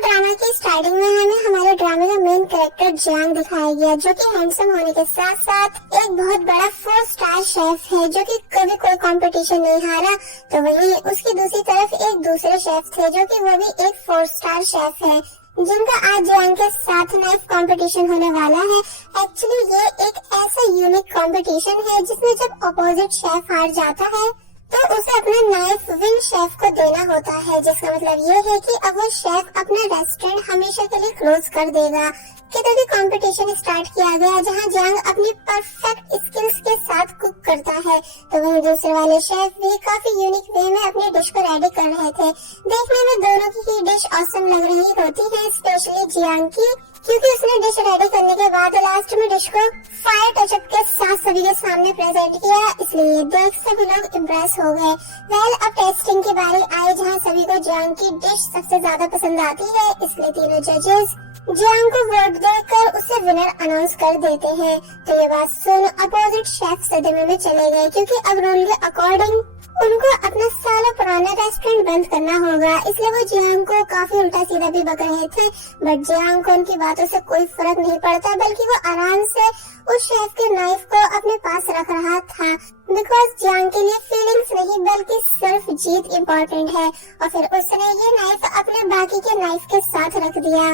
Drama की starting में हमें हमारे ड्रामे का मेन कैरेक्टर जियांग दिखाया गया, जो कि हैंडसम होने के साथ साथ एक बहुत बड़ा 4 स्टार शेफ है, जो कि कभी कोई कंपटीशन नहीं हारा। तो वहीं उसकी दूसरी तरफ एक दूसरे शेफ थे, जो कि वो भी एक 4 स्टार शेफ है, जिनका आज जियांग के साथ नाइफ कंपटीशन होने वाला है। एक्चुअली ये एक ऐसा यूनिक कंपटीशन है जिसमें जब अपोजिट शेफ हार जाता है तो उसे अपना नाइफ विन शेफ को देना होता है, जिसका मतलब ये है कि अब वो शेफ अपना रेस्टोरेंट हमेशा के लिए क्लोज कर देगा। कि तभी कंपटीशन स्टार्ट किया गया, जहां जियांग अपनी परफेक्ट स्किल्स के साथ कुक करता है, तो वहीं दूसरे वाले शेफ भी काफी यूनिक वे में अपनी डिश को रेडी कर रहे थे। देखने में दोनों की ही डिश ऑसम लग रही होती है, स्पेशली जियांग की, क्योंकि उसने डिश रेडी करने के बाद लास्ट में डिश को फायर टचअप के साथ सभी के सामने प्रेजेंट किया, इसलिए देख सभी लोग इम्प्रेस हो गए। अब टेस्टिंग की बारी आई, जहां सभी को जियांग की डिश सबसे ज्यादा पसंद आती है, इसलिए तीनों जजेस जियांग को वोट देकर उसे विनर अनाउंस कर देते हैं। तो ये बात सुन अपोजिट शेफ सदमे में चले गए, क्योंकि अब रूल के अकॉर्डिंग उनको अपना सालों पुराना रेस्टोरेंट बंद करना होगा, इसलिए वो जियांग को काफी उल्टा सीधा भी बक रहे थे। बट जियांग को उनकी बातों से कोई फर्क नहीं पड़ता, बल्कि वो आराम से उस शेफ के नाइफ को अपने पास रख रहा था, बिकॉज जियांग के लिए फीलिंग्स नहीं बल्कि सिर्फ जीत इम्पोर्टेंट है। और फिर उसने ये नाइफ अपने बाकी के नाइफ के साथ रख दिया,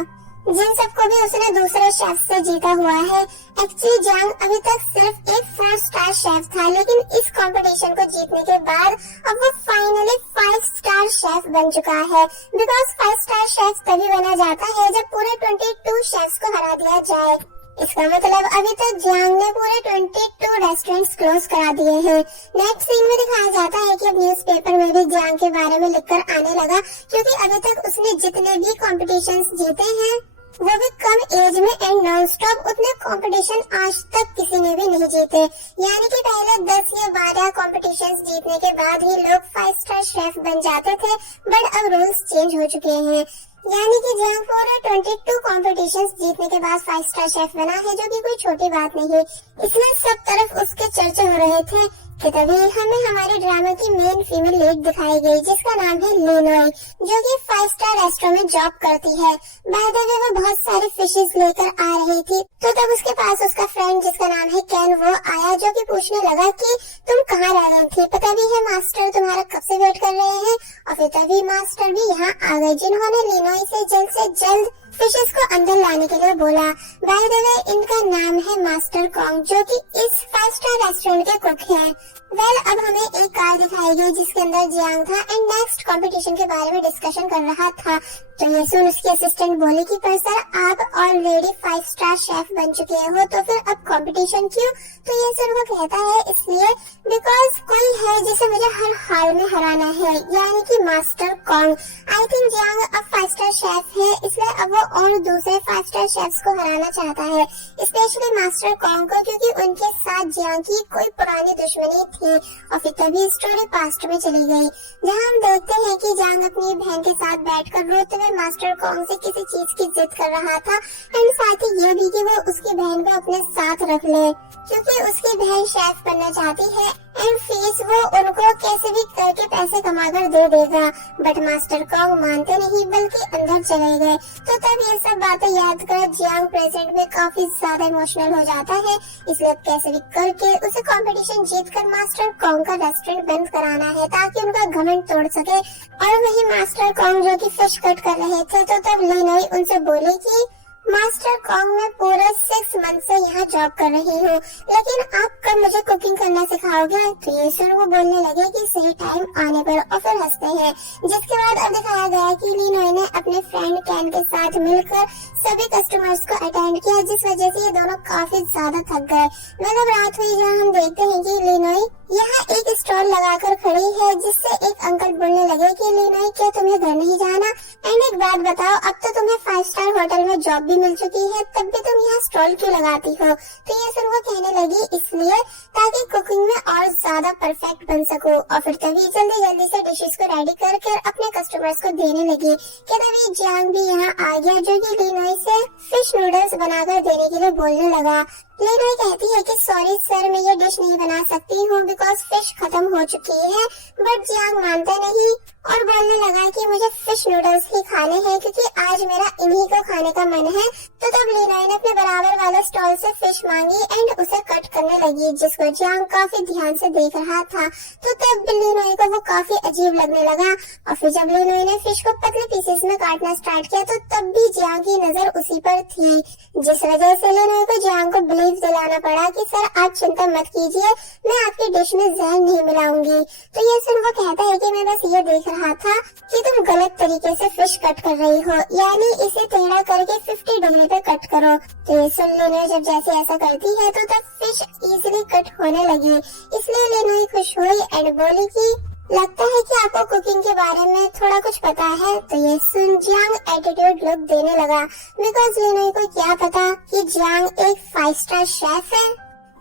जिन सबको भी उसने दूसरे शेफ से जीता हुआ है। एक्चुअली जियांग अभी तक सिर्फ एक 4 स्टार शेफ था, लेकिन इस कंपटीशन को जीतने के बाद अब वो फाइनली 5 स्टार शेफ बन चुका है, बिकॉज 5 स्टार शेफ तभी बना जाता है जब पूरे 22 शेफ्स को हरा दिया जाए। इसका मतलब अभी तक जियांग ने पूरे 22 रेस्टोरेंट्स क्लोज करा दिए हैं। नेक्स्ट सीन में दिखाया जाता है कि अब न्यूज़पेपर में भी जियांग के बारे में लिखकर आने लगा, क्योंकि अभी तक उसने जितने भी कॉम्पिटिशन्स जीते हैं वो भी कम एज में एंड नॉन स्टॉप, उतने कंपटीशन आज तक किसी ने भी नहीं जीते। यानी कि पहले 10 या 12 कॉम्पिटिशन्स जीतने के बाद ही लोग 5 स्टार शेफ बन जाते थे, बट अब रूल्स चेंज हो चुके हैं। यानी कि जियांग पूरे 22 कॉम्पिटिशन्स जीतने के बाद 5 स्टार शेफ बना है, जो कि कोई छोटी बात नहीं। इसमें सब तरफ उसके चर्चे हो रहे थे कि तभी हमें हमारे ड्रामा की मेन फीमेल लीड दिखाई गई, जिसका नाम है ली नोई, जो कि 5 स्टार रेस्टोरेंट में जॉब करती है। बाय द वे वो बहुत सारी फिशेस लेकर आ रही थी, तो तब उसके पास उसका फ्रेंड जिसका नाम है कैन वो आया, जो कि पूछने लगा कि तुम कहाँ रह गई थी, पता भी है मास्टर तुम्हारा कब से वेट कर रहे हैं। और फिर तभी मास्टर भी यहाँ आ गए, जिन्होंने ली नोई से जल्द फिशेस को अंदर लाने के लिए बोला। बाय द वे इनका नाम है मास्टर कॉन्ग, जो कि इस 5 स्टार रेस्टोरेंट के कुक हैं। अब हमें एक कार दिखाई गई जिसके अंदर जियांग था एंड नेक्स्ट कंपटीशन के बारे में डिस्कशन कर रहा था। तो ये सुन उसकी असिस्टेंट बोली कि पर सर आप ऑलरेडी 5 स्टार शेफ बन चुके हो, तो फिर अब कंपटीशन क्यों। तो ये सर वो कहता है इसलिए बिकॉज कोई है जिसे मुझे हर हाल में हराना है, यानी कि master Kong. I think Jiang अब 5 स्टार शेफ है, इसलिए अब वो और दूसरे 5 स्टार शेफ्स को हराना चाहता है, स्पेशली मास्टर कॉन्ग को, क्योंकि उनके साथ जियांग की कोई पुरानी दुश्मनी थी। और फिर तभी स्टोरी पास्ट में चली गई, जहां हम देखते हैं कि जियांग अपनी बहन के साथ बैठकर रोते हुए मास्टर कॉन्ग से किसी चीज की जिद कर रहा था, एंड साथ ही ये भी कि वो उसकी बहन को अपने साथ रख ले, क्योंकि उसकी बहन शेफ बनना चाहती है एंड फीस वो उनको कैसे भी करके पैसे कमाकर दे देगा। बट मास्टर कॉन्ग मानते नहीं, बल्कि अंदर चले गए। तो तब ये सब बातें याद कर जियांग प्रेजेंट में काफी ज्यादा इमोशनल हो जाता है, इसलिए अब कैसे भी करके उसे कंपटीशन जीतकर मास्टर कॉन्ग का रेस्टोरेंट बंद कराना है, ताकि उनका घमंड तोड़ सके। और वही मास्टर कॉन्ग जो कि फिश कट कर रहे थे, तो तब ली नोई उनसे बोली कि मास्टर कॉन्ग मैं पूरे 6 मंथ से यहाँ जॉब कर रही हूँ, लेकिन आप कब मुझे कुकिंग करना सिखाओगे। तो ये सुन वो बोलने लगे कि सही टाइम आने पर, और फिर हंसते हैं। जिसके बाद अब दिखाया गया कि ली नोई ने अपने फ्रेंड कैन के साथ मिलकर सभी कस्टमर्स को अटेंड किया, जिस वजह से ये दोनों काफी ज्यादा थक गए। रात हुई जहाँ हम देखते हैं कि ली नोई यहाँ एक स्टॉल लगाकर खड़ी है, जिससे एक अंकल बोलने लगे कि ली नोई क्या तुम्हें घर नहीं जाना, एंड एक बात बताओ अब तो तुम्हें 5 स्टार होटल में जॉब भी मिल चुकी है, तब भी तुम यहाँ स्टॉल क्यों लगाती हो। तो ये सुन वो कहने लगी इसलिए ताकि कुकिंग में और ज्यादा परफेक्ट बन सकूं। और फिर तभी जल्दी से डिशेस को रेडी कर अपने कस्टमर्स को देने लगी कि तभी जियांग भी यहाँ आ गया, जो कि ली नोई से फिश नूडल्स बनाकर देने के लिए बोलने लगा। लिनोई कहती है कि सॉरी सर, मैं ये डिश नहीं बना सकती हूँ बिकॉज फिश खत्म हो चुकी है। बट जियांग मानता नहीं और बोलने लगा कि मुझे फिश नूडल्स ही खाने हैं क्योंकि आज मेरा इन्हीं को खाने का मन है। तो तब लिनोई ने अपने बराबर वाले स्टॉल से फिश मांगी एंड उसे कट करने लगी, जिसको जियांग काफी ध्यान से देख रहा था। तो तब लिनोई को वो काफी अजीब लगने लगा और फिर जब लिनोई ने फिश को पतले पीसेस में काटना स्टार्ट किया तो तब भी जियांग की नजर उसी पर थी, जिस वजह से लिनोई को जियांग को बिलीव दिलाना पड़ा कि सर आप चिंता मत कीजिए, मैं आपकी डिश में जहर नहीं मिलाऊंगी। तो ये सुन वो कहता है कि मैं बस ये देख रहा था कि तुम गलत तरीके से फिश कट कर रही हो, यानी इसे टेढ़ा करके 50 डिग्री पे कट करो। तो ये सुन लिनोई जब जैसे ऐसा करती है तो तब फिश इजीली कट होने लगी, इसलिए लिनोई खुश हुई एंड बोली कि लगता है कि आपको कुकिंग के बारे में थोड़ा कुछ पता है। तो ये सुन जियांग एटीट्यूड लुक देने लगा बिकॉज लिनोई को क्या पता कि जियांग एक 5 स्टार शेफ है।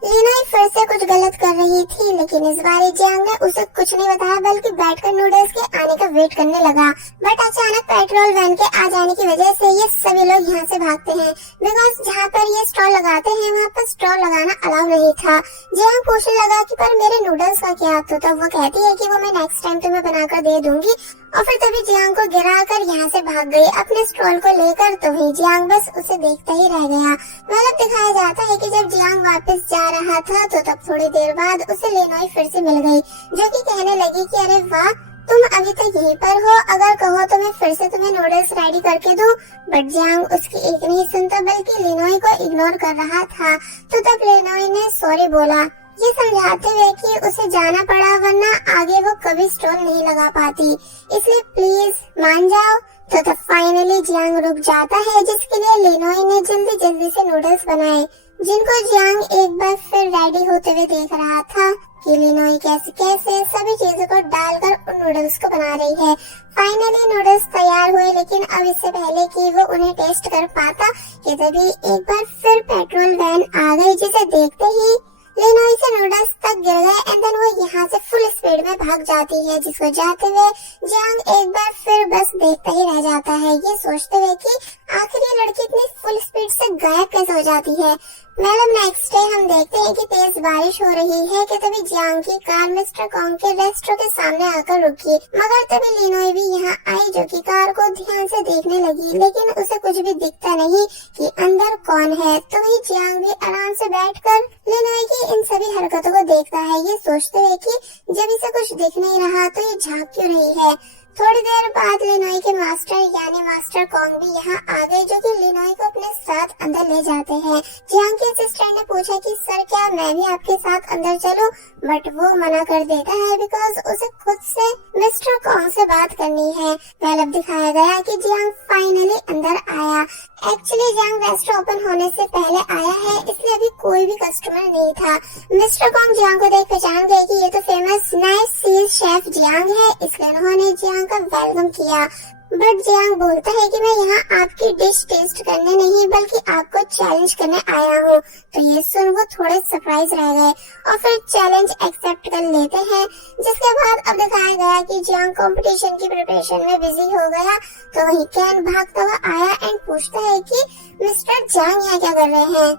लिनोई फिर से कुछ गलत कर रही थी, लेकिन इस बार जियांग ने उसे कुछ नहीं बताया बल्कि बैठकर नूडल्स के आने का वेट करने लगा। बट अचानक पेट्रोल वैन के आ जाने की वजह से ये सभी लोग यहाँ से भागते हैं बिकॉज जहाँ पर ये स्टॉल लगाते हैं वहाँ पर स्टॉल लगाना अलाउ नहीं था। जियांग पूछने लगा कि पर मेरे नूडल्स का क्या? तो तब वो कहती है कि वो मैं नेक्स्ट टाइम तुम्हें बनाकर दे दूंगी और फिर तभी जियांग को गिराकर यहाँ से भाग गई अपने स्टॉल को लेकर। तो वही जियांग बस उसे देखता ही रह गया। मतलब दिखाया जाता है कि जब जियांग वापस जा रहा था तो तब थोड़ी देर बाद उसे लिनोई फिर से मिल गई, जो कि कहने लगी कि अरे वाह तुम अभी तक यहीं पर हो, अगर कहो तो मैं फिर से तुम्हें नूडल्स रेडी करके दूं। बट जियांग उसकी एक नहीं सुनता बल्कि लिनोई को इग्नोर कर रहा था। तो तब लिनोई ने सॉरी बोला, ये समझाते हुए कि उसे जाना पड़ा वरना आगे वो कभी स्टॉल नहीं लगा पाती, इसलिए प्लीज मान जाओ। तो तब फाइनली जियांग रुक जाता है, जिसके लिए लिनोई ने जल्दी जल्दी से नूडल्स बनाए, जिनको जियांग एक बार फिर रेडी होते हुए देख रहा था कि लिनोई कैसे कैसे सभी चीजों को डालकर उन नूडल्स को बना रही है। फाइनली नूडल्स तैयार हुए, लेकिन अब इससे पहले कि वो उन्हें टेस्ट कर पाता कि तभी एक बार फिर पेट्रोल वैन आ गई, जिसे देखते ही लिनोई से नूडल्स तक गिर गए एंड देन वो यहाँ से फुल स्पीड में भाग जाती है, जिसको जाते हुए जियांग एक बार फिर बस देखता ही रह जाता है, ये सोचते हुए कि आखिर ये लड़की इतनी फुल स्पीड से गायब कैसे हो जाती है। मैडम नेक्स्ट डे हम देखते हैं कि तेज बारिश हो रही है कि तभी जियांग की कार मिस्टर कॉन्ग के रेस्टोरेंट के सामने आकर रुकी, मगर तभी लिनोई भी यहाँ आई, जो कि कार को ध्यान से देखने लगी, लेकिन उसे कुछ भी दिखता नहीं कि अंदर कौन है। तो वही जियांग भी आराम से बैठकर लिनोई की इन सभी हरकतों को देखता है, ये सोचते हुए कि जब इसे कुछ दिख नहीं रहा तो ये झांक क्यों रही है। थोड़ी देर बाद लिनोई के मास्टर यानी मास्टर कॉन्ग भी यहाँ आ गए, जो कि लिनोई को अपने साथ अंदर ले जाते हैं। जियांग के असिस्टेंट ने पूछा कि सर क्या मैं भी आपके साथ अंदर चलूं, बट वो मना कर देता है बिकॉज उसे खुद से मिस्टर कॉन्ग से बात करनी है। मतलब दिखाया गया कि जियांग फाइनली अंदर आया। एक्चुअली जियांग रेस्टोरेंट ओपन होने से पहले आया है, इसलिए अभी कोई भी कस्टमर नहीं था। मिस्टर कॉन्ग जियांग को देख पहचान गए कि ये तो फेमस नाइस सी शेफ जियांग है, इसलिए उन्होंने जियांग का वेलकम किया। बट जियांग बोलता है कि मैं यहाँ आपकी डिश टेस्ट करने नहीं बल्कि आपको चैलेंज करने आया हूँ। तो ये सुन वो थोड़े सरप्राइज रह गए और फिर चैलेंज एक्सेप्ट कर लेते हैं, जिसके बाद अब दिखाया गया कि जियांग कंपटीशन की प्रिपरेशन में बिजी हो गया। तो वही कैन भागता हुआ आया एंड पूछता है कि मिस्टर जियांग यहाँ क्या कर रहे हैं।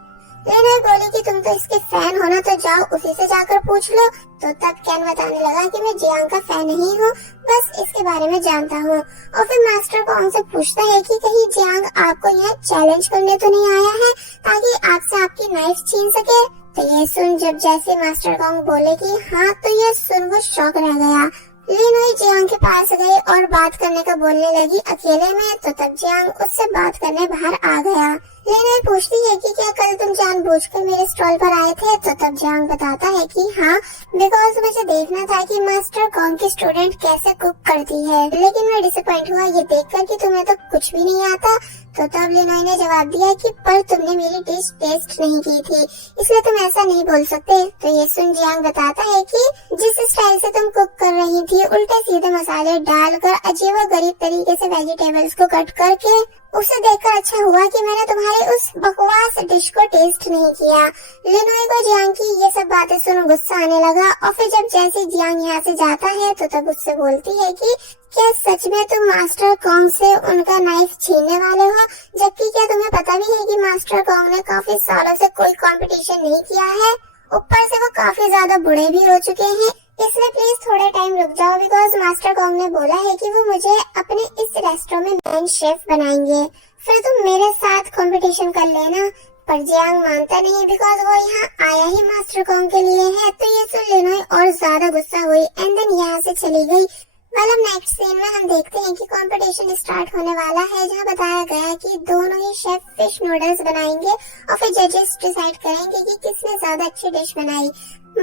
लिनोई बोली कि तुम तो इसके फैन हो ना, तो जाओ उसी से जाकर पूछ लो। तो तब कैन बताने लगा कि मैं जियांग का फैन नहीं हूँ, बस इसके बारे में जानता हूँ। और फिर मास्टर कॉन्ग से पूछता है कि कहीं जियांग आपको यहाँ चैलेंज करने तो नहीं आया है ताकि आपसे आपकी नाइफ छीन सके। तो ये सुन जब जैसे मास्टर कॉन्ग बोले कि हाँ, तो ये सुन वो शॉक रह गया। लिनोई जियांग के पास गई और बात करने का बोलने लगी अकेले में। तो तब जियांग उससे बात करने बाहर आ गया। लिनोई पूछती है कि क्या कल तुम जानबूझकर मेरे स्टॉल पर आए थे। तो तब जियांग बताता है कि हाँ, बिकॉज मुझे देखना था कि मास्टर कॉन्ग की स्टूडेंट कैसे कुक करती है, लेकिन मैं डिसअपॉइंट हुआ ये देखकर कि तुम्हें तो कुछ भी नहीं आता। तो तब लिनोई ने जवाब दिया कि पर तुमने मेरी डिश टेस्ट नहीं की थी, इसलिए तुम ऐसा नहीं बोल सकते। तो ये सुन जियांग बताता है कि जिस स्टाइल से तुम कुक कर रही थी, उल्टे सीधे मसाले डालकर अजीबोगरीब तरीके से वेजिटेबल्स को कट करके, उसे देखकर अच्छा हुआ कि मैंने तुम्हारी उस बकवास डिश को टेस्ट नहीं किया। लिनोई को जियांग की ये सब बातें सुन गुस्सा आने लगा और फिर जब जैसे जियांग यहाँ से जाता है तो तब उससे बोलती है कि क्या सच में तुम मास्टर कॉन्ग से उनका नाइफ छीनने वाले हो? जबकि क्या तुम्हें पता भी है कि मास्टर कॉन्ग ने काफी सालों से कोई कंपटीशन नहीं किया है, ऊपर से वो काफी ज्यादा बूढ़े भी हो चुके हैं। इसलिए प्लीज थोड़े टाइम रुक जाओ, बिकॉज मास्टर कॉन्ग ने बोला है कि वो मुझे अपने इस रेस्टोरेंट में मेन शेफ बनाएंगे, फिर तुम मेरे साथ कंपटीशन कर लेना। पर जियांग मानता नहीं, बिकॉज वो यहाँ आया ही मास्टर कॉन्ग के लिए है। तो ये सुन लिनोई और ज्यादा गुस्सा हुई एंड देन यहाँ से चली गई। मतलब नेक्स्ट सीन में हम देखते हैं कि कंपटीशन स्टार्ट होने वाला है, जहाँ बताया गया है कि दोनों ही शेफ फिश नूडल्स बनाएंगे और फिर जजेस डिसाइड करेंगे कि किसने ज्यादा अच्छी डिश बनाई।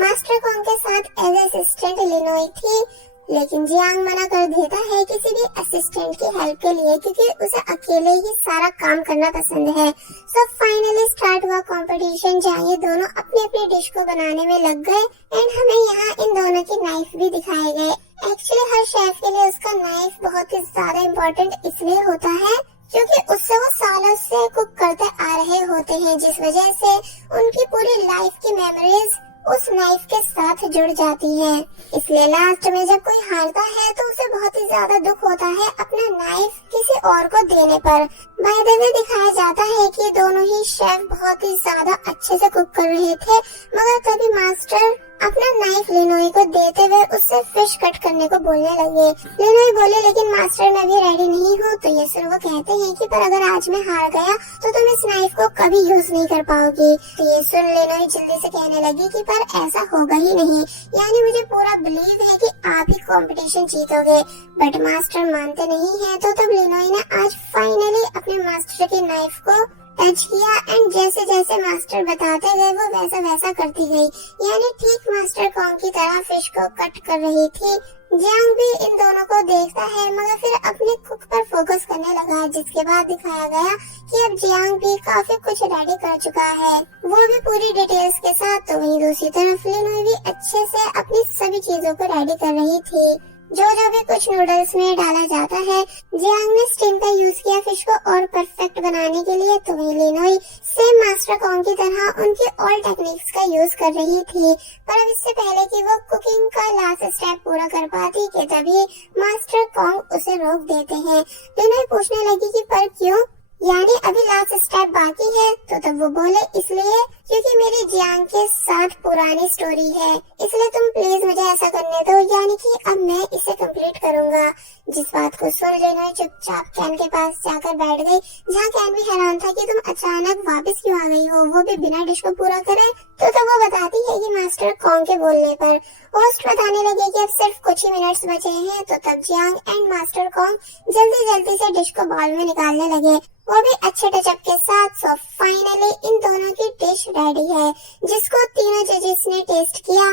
मास्टर कॉन्ग के साथ एज असिस्टेंट लिनोई थी, लेकिन जियांग मना कर देता है किसी भी असिस्टेंट की हेल्प के लिए, क्योंकि उसे अकेले ही सारा काम करना पसंद है। सो फाइनली स्टार्ट हुआ कंपटीशन, जहाँ ये दोनों अपनी अपनी डिश को बनाने में लग गए एंड हमें यहाँ इन दोनों की नाइफ भी दिखाए गए। एक्चुअली हर शेफ के लिए उसका नाइफ बहुत ही ज्यादा इम्पोर्टेंट इसलिए होता है क्योंकि उससे वो सालों से कुक करते आ रहे होते हैं, जिस वजह से उनकी पूरी लाइफ की मेमोरीज उस नाइफ के साथ जुड़ जाती है। इसलिए लास्ट में जब कोई हारता है तो उसे बहुत ही ज्यादा दुख होता है अपना नाइफ किसी और को देने पर। बाय द वे दिखाया जाता है कि दोनों ही शेफ बहुत ही ज्यादा अच्छे से कुक कर रहे थे, मगर तभी मास्टर अपना नाइफ लिनोई को देते हुए उससे फिश कट करने को बोलने लगे। लिनोई बोले लेकिन मास्टर मैं भी रेडी नहीं हूँ। तो ये सुन वो कहते हैं कि पर अगर आज मैं हार गया तो तुम इस नाइफ को कभी यूज नहीं कर पाओगी। तो ये सुन लिनोई जल्दी से कहने लगी कि पर ऐसा होगा ही नहीं, यानी मुझे पूरा बिलीव है कि आप ही कंपटीशन जीतोगे। बट मास्टर मानते नहीं है। तो तब लिनोई ने आज फाइनली अपने मास्टर के नाइफ को टच किया एंड जैसे जैसे मास्टर बताते गए वो वैसा वैसा करती गई, यानी ठीक मास्टर कॉन्ग की तरह फिश को कट कर रही थी। जियांग भी इन दोनों को देखता है, मगर फिर अपने कुक पर फोकस करने लगा, जिसके बाद दिखाया गया कि अब जियांग भी काफी कुछ रेडी कर चुका है, वो भी पूरी डिटेल्स के साथ। तो वहीं दूसरी तरफ लिनोई भी अच्छे से अपनी सभी चीजों को रेडी कर रही थी, जो भी कुछ नूडल्स में डाला जाता है। जियांग ने स्टीम का यूज किया फिश को और परफेक्ट बनाने के लिए। तो वहीं लिनोई सेम मास्टर कॉन्ग की तरह उनकी ऑल टेक्निक्स का यूज कर रही थी, पर अब इससे पहले कि वो कुकिंग का लास्ट स्टेप पूरा कर पाती कि तभी मास्टर कॉन्ग उसे रोक देते हैं। लिनोई पूछने लगी कि पर क्यों, यानी अभी लास्ट स्टेप बाकी है। तो तब वो बोले इसलिए क्योंकि मेरी जियांग के साथ पुरानी स्टोरी है, इसलिए तुम प्लीज मुझे ऐसा करने दो, यानी कि अब मैं इसे कंप्लीट करूंगा। जिस बात को सुन लिनोई चुपचाप कैन के पास जाकर बैठ गई, जहाँ कैन भी हैरान था कि तुम अचानक वापस क्यों आ गई हो, वो भी बिना डिश को पूरा करे। तो तब वो बताती है कि मास्टर कॉन्ग के बोलने पर होस्ट बताने लगे कि अब सिर्फ कुछ ही मिनट्स बचे हैं। तो तब जियांग एंड मास्टर कॉन्ग जल्दी जल्दी से डिश को बाउल में निकालने लगे, वो भी अच्छे टचअप के साथ। सो फाइनली इन दोनों की डिश रेडी है, जिसको तीनों जजेस ने टेस्ट किया।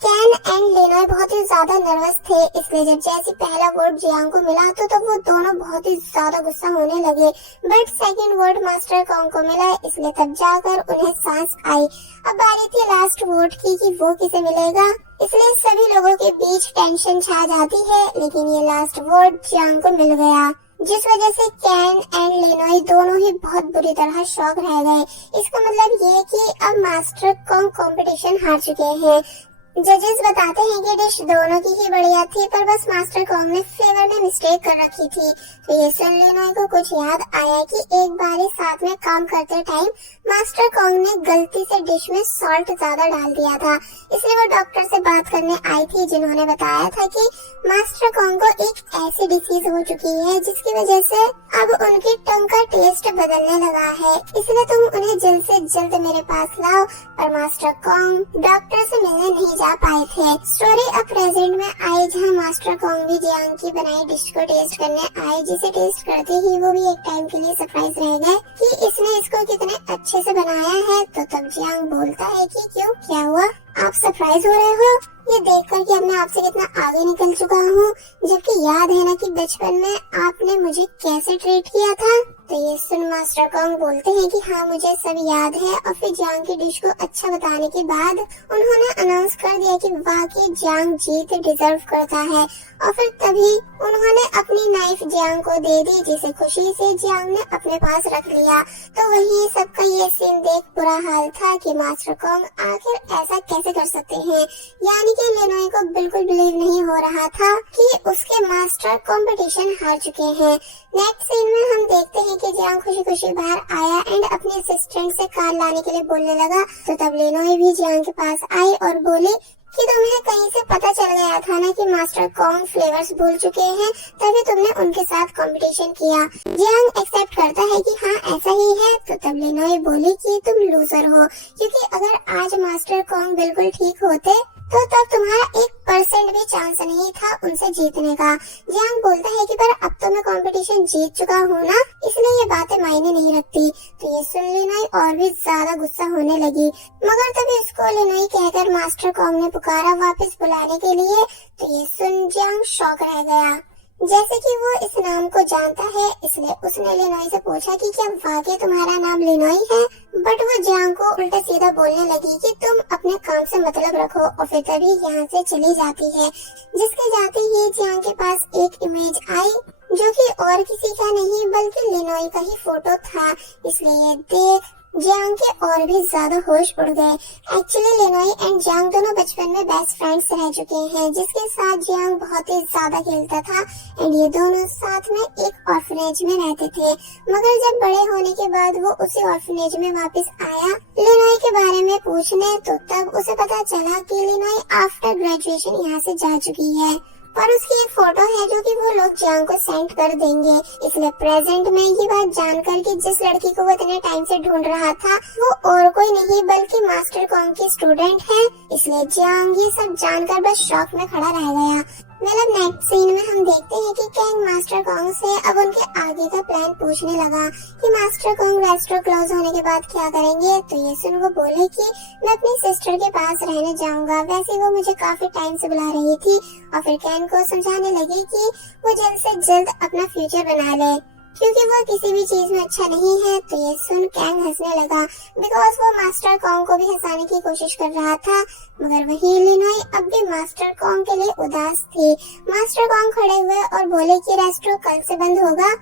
कैन एंड लिनोई बहुत ही ज्यादा नर्वस थे, इसलिए जब जैसे पहला वोट जियांग को मिला तो तब वो दोनों बहुत ही ज्यादा गुस्सा होने लगे। But second vote master Kong को मिला, इसलिए तब जाकर उन्हें सांस आई। अब बारी थी लास्ट वोट की कि वो किसे मिलेगा, इसलिए सभी लोगों के बीच टेंशन छा जाती है। लेकिन ये लास्ट वोट जियांग को मिल गया, जिस वजह से कैन एंड लिनोई दोनों ही बहुत बुरी तरह शॉक रह गए। इसका मतलब ये कि अब मास्टर कॉन्ग कंपटीशन हार चुके हैं। जजेस बताते हैं कि डिश दोनों की ही बढ़िया थी, पर बस मास्टर कॉन्ग ने फ्लेवर में मिस्टेक कर रखी थी। तो ये सुन लिनोई को कुछ याद आया कि एक बार साथ में काम करते टाइम मास्टर कॉन्ग ने गलती से डिश में सॉल्ट ज्यादा डाल दिया था, इसलिए वो डॉक्टर से बात करने आई थी, जिन्होंने बताया था कि मास्टर कॉन्ग को एक ऐसी डिसीज हो चुकी है जिसकी वजह से अब उनकी टंग का टेस्ट बदलने लगा है, इसलिए तुम उन्हें जल्द से जल्द मेरे पास लाओ। पर मास्टर कॉन्ग डॉक्टर से मिलने नहीं जा पाए थे। स्टोरी अब प्रेजेंट में आई, जहाँ मास्टर कॉन्ग भी जियांग की बनाई डिश को टेस्ट करने आए, जिसे टेस्ट करते ही वो भी एक टाइम के लिए सरप्राइज रह गए कि इसने इसको कितने अच्छे से बनाया है। तो तब जियांग बोलता है कि क्यों, क्या हुआ, आप सरप्राइज हो रहे हो ये देखकर कि अब मैं आपसे कितना आगे निकल चुका हूँ, जबकि याद है ना कि बचपन में आपने मुझे कैसे ट्रीट किया था। तो ये सुन मास्टर कॉन्ग बोलते हैं कि हाँ मुझे सब याद है, और फिर जियांग की डिश को अच्छा बताने के बाद उन्होंने अनाउंस कर दिया कि वाकई जियांग जीत डिजर्व करता है, और फिर तभी उन्होंने अपनी नाइफ जियांग को दे दी, जिसे खुशी से जियांग ने अपने पास रख लिया। तो वही सबका ये सीन देख बुरा हाल था कि मास्टर कॉन्ग आखिर ऐसा कैसे कर सकते हैं, यानी कि लिनोई को बिल्कुल बिलीव नहीं हो रहा था कि उसके मास्टर कंपटीशन हार चुके हैं। नेक्स्ट सीन में हम देखते हैं कि जियांग खुशी खुशी बाहर आया एंड अपने असिस्टेंट से कार लाने के लिए बोलने लगा। तो तब लिनोई भी जियांग के पास आई और बोली कि तुम्हें कहीं से पता चल गया था ना कि मास्टर कॉन्ग फ्लेवर्स भूल चुके हैं, तभी तुमने उनके साथ कंपटीशन किया। जियांग एक्सेप्ट करता है कि हाँ ऐसा ही है। तो तब लिनोई बोली कि तुम लूजर हो, क्योंकि अगर आज मास्टर कॉन्ग बिल्कुल ठीक होते तो तब तुम्हारा 1% भी चांस नहीं था उनसे जीतने का। जियांग बोलता है कि पर अब तो मैं कंपटीशन जीत चुका हूँ ना, इसलिए ये बातें मायने नहीं रखती। तो ये सुन लिनोई और भी ज्यादा गुस्सा होने लगी, मगर तभी उसको लिनोई कहकर मास्टर कॉन्ग ने पुकारा वापस बुलाने के लिए। तो ये सुन जियांग शॉक रह गया। जैसे कि वो इस नाम को जानता है, इसलिए उसने लिनोई से पूछा कि क्या वाकई तुम्हारा नाम लिनोई है, बट वो जियांग को उल्टा सीधा बोलने लगी कि तुम अपने काम से मतलब रखो, और फिर तभी यहाँ से चली जाती है। जिसके जाते ही जियांग के पास एक इमेज आई जो कि और किसी का नहीं बल्कि लिनोई का ही फोटो था। इसलिए देख जियांग के और भी ज्यादा होश उड़ गए। एक्चुअली लिनोई एंड जियांग दोनों बचपन में बेस्ट फ्रेंड्स रह चुके हैं, जिसके साथ जियांग बहुत ही ज्यादा खेलता था एंड ये दोनों साथ में एक ऑर्फनेज में रहते थे। मगर जब बड़े होने के बाद वो उसी ऑर्फनेज में वापस आया लिनोई के बारे में पूछने, तो तब उसे पता चला कि लिनोई आफ्टर ग्रेजुएशन यहाँ से जा चुकी है, और उसकी एक फोटो है जो कि वो लोग जियांग को सेंड कर देंगे। इसलिए प्रेजेंट में ये बात जानकर कि जिस लड़की को वो इतने टाइम से ढूंढ रहा था वो और कोई नहीं बल्कि मास्टर कॉन्ग की स्टूडेंट है, इसलिए जियांग ये सब जानकर बस शॉक में खड़ा रह गया। मतलब नेक्स्ट सीन में हम देखते हैं कि कैंग मास्टर कॉन्ग से अब उनके आगे का प्लान पूछने लगा कि मास्टर कॉन्ग रेस्टोरेंट क्लोज होने के बाद क्या करेंगे। तो ये सुन वो बोले कि मैं अपनी सिस्टर के पास रहने जाऊंगा, वैसे वो मुझे काफी टाइम से बुला रही थी, और फिर कैंग को समझाने लगी कि वो जल्द से जल्द अपना फ्यूचर बना ले, क्योंकि वो किसी भी चीज में अच्छा नहीं है। तो ये सुन कैंग हंसने लगा, बिकॉज वो मास्टर कॉन्ग को भी हंसाने की कोशिश कर रहा था। मगर वही लिनोई अब भी मास्टर कॉन्ग के लिए उदास थी। मास्टर कॉन्ग खड़े हुए और बोले कि रेस्टोरेंट कल से बंद होगा,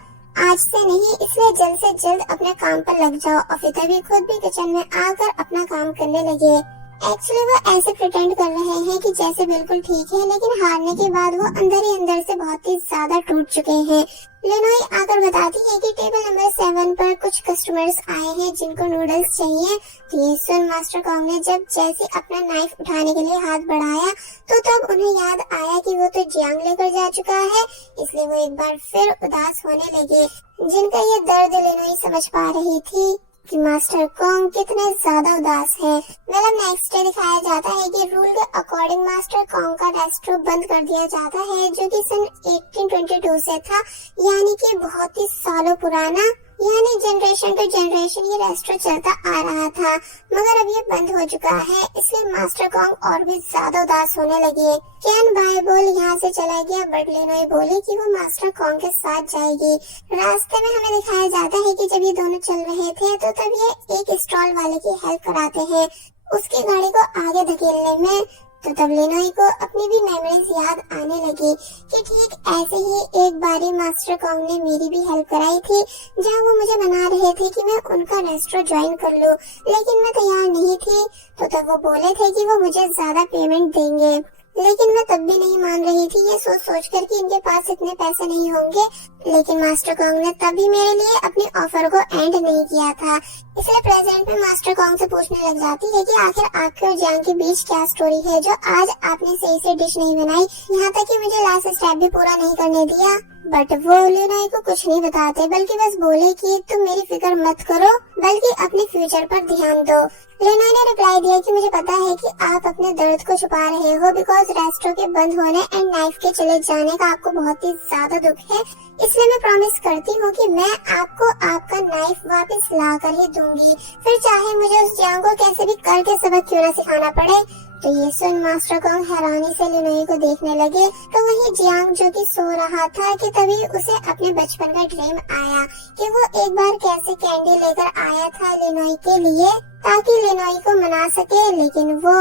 आज से नहीं, इसलिए जल्द से जल्द अपने काम पर लग जाओ। और फिर तभी खुद भी किचन में आकर अपना काम करने लगे। एक्चुअली वो ऐसे प्रिटेंड कर रहे हैं कि जैसे बिल्कुल ठीक है, लेकिन हारने के बाद वो अंदर ही अंदर से बहुत ही ज्यादा टूट चुके हैं। लिनोई आकर बताती है कि टेबल नंबर 7 पर कुछ कस्टमर्स आए हैं जिनको नूडल्स चाहिए। तो ये सुन मास्टर कॉन्ग ने जब जैसे अपना नाइफ उठाने के लिए हाथ बढ़ाया, तो तब उन्हें याद आया कि वो तो जियांग लेकर जा चुका है, इसलिए वो एक बार फिर उदास होने लगे। जिनका ये दर्द लिनोई समझ पा रही थी कि मास्टर कॉन्ग कितने ज्यादा उदास है। मतलब नेक्स्ट डे दिखाया जाता है कि रूल के अकॉर्डिंग मास्टर कॉन्ग का रेस्टोरेंट बंद कर दिया जाता है, जो कि सन 1822 से था, यानी कि बहुत ही सालों पुराना, यानी जनरेशन टू जनरेशन ये रेस्टोरेंट चलता आ रहा था। मगर अब ये बंद हो चुका है, इसलिए मास्टर कॉन्ग और भी ज्यादा उदास होने लगे। कैन बाय बोल यहाँ से चला गया, बट लिनोई बोले कि वो मास्टर कॉन्ग के साथ जाएगी। रास्ते में हमें दिखाया जाता है कि जब ये दोनों चल रहे थे तो तब ये एक स्टॉल वाले की हेल्प कराते हैं उसकी गाड़ी को आगे धकेलने में। तो तब लिनोई को अपनी भी मेमोरीज याद आने लगी कि ठीक ऐसे ही एक बारी मास्टर कॉन्ग ने मेरी भी हेल्प कराई थी, जहां वो मुझे बना रहे थे कि मैं उनका रेस्टोरेंट ज्वाइन कर लूं, लेकिन मैं तैयार नहीं थी। तो तब वो बोले थे कि वो मुझे ज्यादा पेमेंट देंगे, लेकिन मैं तब भी नहीं मान रही थी, ये सोच सोच कर कि इनके पास इतने पैसे नहीं होंगे। लेकिन मास्टर कॉन्ग ने तभी मेरे लिए अपनी ऑफर को एंड नहीं किया था। इसलिए प्रेजेंट में मास्टर कॉन्ग से पूछने लग जाती है कि आखिर आपके और जियांग के बीच क्या स्टोरी है जो आज आपने सही से डिश नहीं बनाई, यहाँ तक कि मुझे लास्ट स्टेप भी पूरा नहीं करने दिया। बट वो लिनोई को कुछ नहीं बताते, बल्कि बस बोले कि तुम मेरी फिक्र मत करो, बल्कि अपने फ्यूचर पर ध्यान दो। लिनोई ने रिप्लाई दिया कि मुझे पता है कि आप अपने दर्द को छुपा रहे हो, बिकॉज रेस्टोरेंट के बंद होने एंड नाइफ के चले जाने का आपको बहुत ही ज्यादा दुख है, इसलिए मैं प्रॉमिस करती हूँ कि मैं आपको आपका नाइफ वापस ला कर ही दूंगी, फिर चाहे मुझे उस जियांग को कैसे भी करके सबक क्यों न सिखाना पड़े। तो ये सुन मास्टर कॉन्ग हैरानी से लिनोई को देखने लगे। तो वही जियांग जो कि सो रहा था कि तभी उसे अपने बचपन का ड्रीम आया कि वो एक बार कैसे कैंडी लेकर आया था लिनोई के लिए ताकि लिनोई को मना सके, लेकिन वो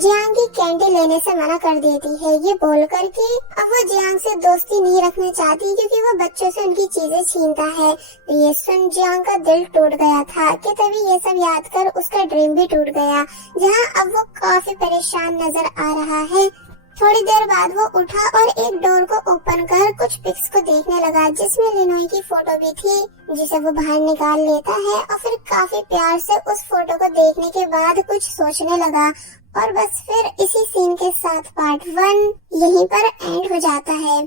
जियांग की कैंडी लेने से मना कर देती है ये बोलकर कि अब वो जियांग से दोस्ती नहीं रखना चाहती क्योंकि वो बच्चों से उनकी चीजें छीनता है। तो ये सुन जियांग का दिल टूट गया था कि तभी ये सब याद कर उसका ड्रीम भी टूट गया, जहाँ अब वो काफी परेशान नजर आ रहा है। थोड़ी देर बाद वो उठा और एक डोर को ओपन कर कुछ पिक्स को देखने लगा जिसमें लिनोई की फोटो भी थी, जिसे वो बाहर निकाल लेता है और फिर काफी प्यार से उस फोटो को देखने के बाद कुछ सोचने लगा। और बस फिर इसी सीन के साथ पार्ट 1 यहीं पर एंड हो जाता है।